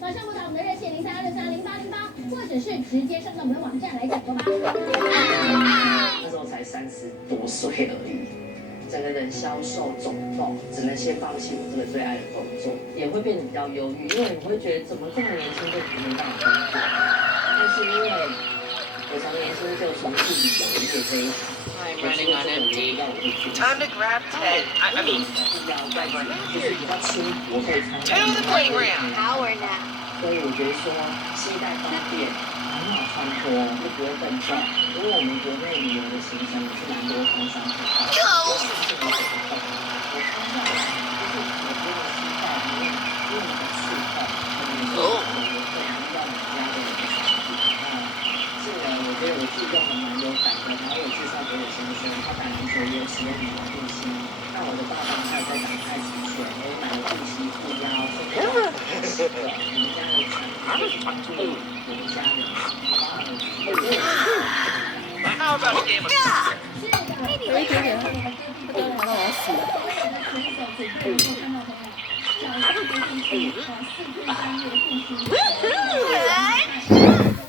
马上拨打我们的热线0326380808，或者是直接上到我们的网站来讲吧。那时候才30多岁而已，整个人消瘦肿痛，只能先放弃我这个最爱的工作，也会变得比较忧郁，因为我会觉得怎么这么年轻就不能当工作，但是因为我从年轻就从事旅游业这一行。I'm running on empty. Time to grab Ted. I mean, to the playground. Power nap. 所以我觉得说携带方便，很好穿脱，又不会笨重。因为我们国内旅游的行程是蛮多通商口号，我穿上来就是我不用携带里面用的刺痛，可能是我会遇到你家的一个产品。那是呢，我觉得我自己用的蛮有感的。然后我介绍给我先生，他打篮球也有使用你的护膝。那我的爸爸他也在打太极拳，我也买了护膝、护腰，甚至是的，我们家的产品，我们家的。How about a game of 有一点点，我爬到我要死了。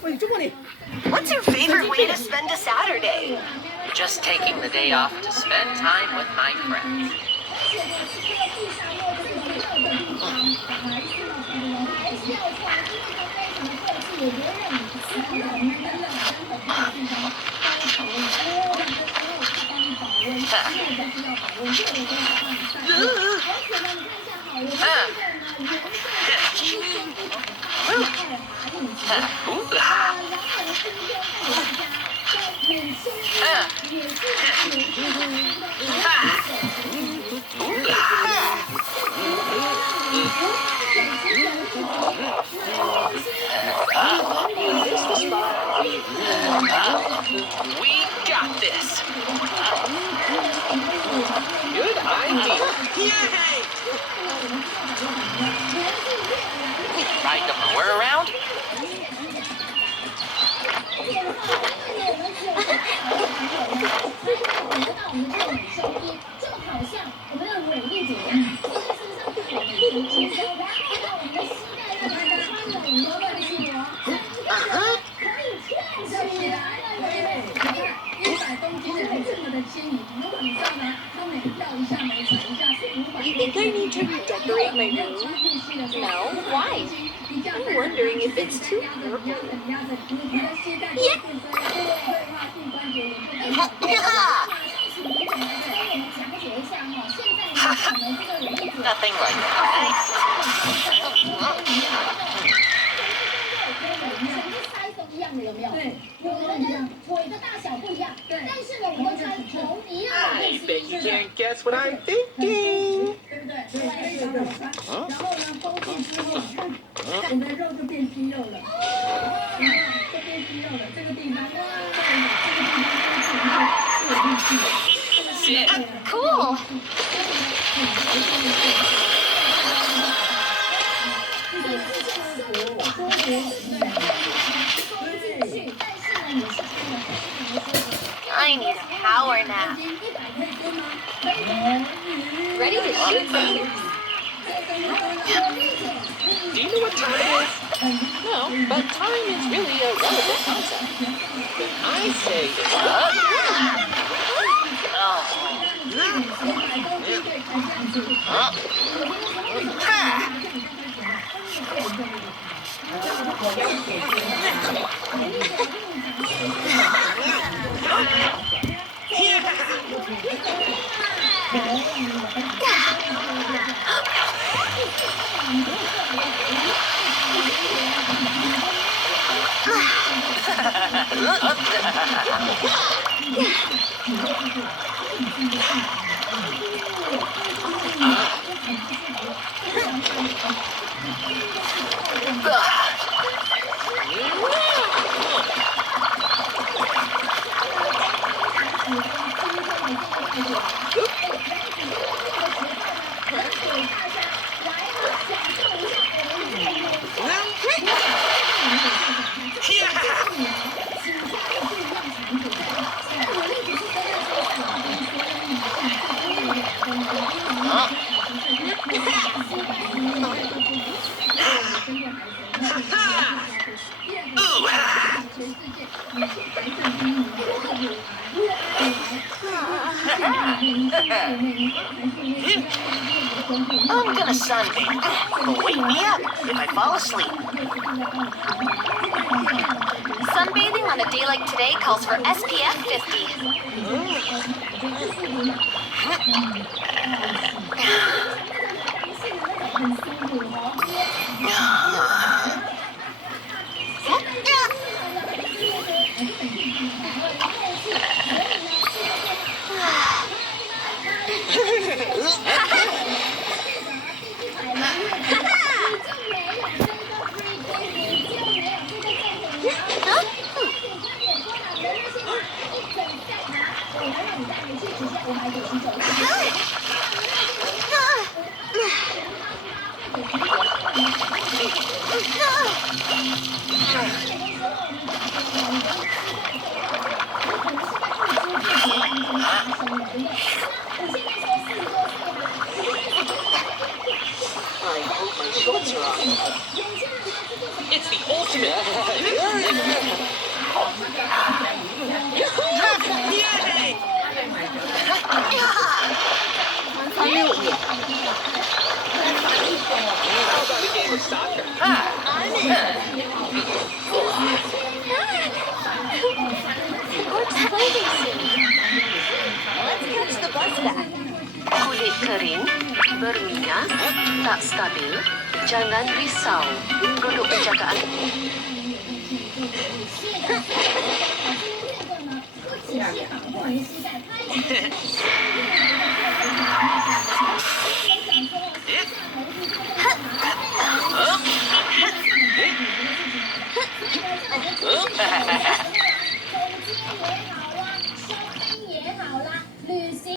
喂，中国你。 What's your favorite way to spend a Saturday? just taking the day off to spend time with my friends. We got this. Good idea. Yay! Ride the mower around? You think I need to redecorate my room? No. Why? I'm wondering if it's too purple. Nothing like that. 有没有？对，有的人腿的大小不一样，对，但是呢，我们穿同一样的 I 背 bet 心， you can't guess what I'm thinking. 对不对？非常好穿。然后呢，封住之后，看我们的肉就变肌肉了，然后就变肌肉了。这个地方，哇，这个地方是有力气的。 Cool. I need a power nap. Ready to shoot me? Do you know what time it is? No, but time is really a relevant concept. Then I say it's I'm gonna sunbathe, but wake me up if I fall asleep. Sunbathing on a day like today calls for SPF 50. I hope my shorts are on. It's the ultimate. Yay! How about a game of soccer? I'm in. What's waiting soon? Let's catch the bus back. Kulit kering, berminyak, tak stabil. Jangan risau. Produk penjagaan. 不好意思，在拍。